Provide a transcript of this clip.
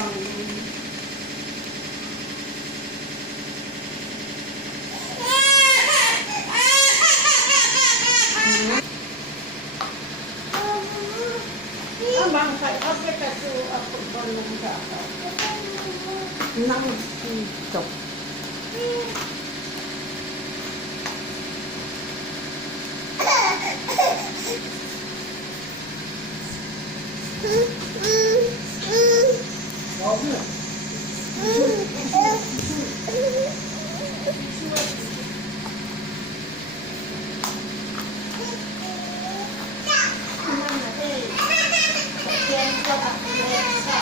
bang abang kay okay kasi ako ba nung dapat nang ito.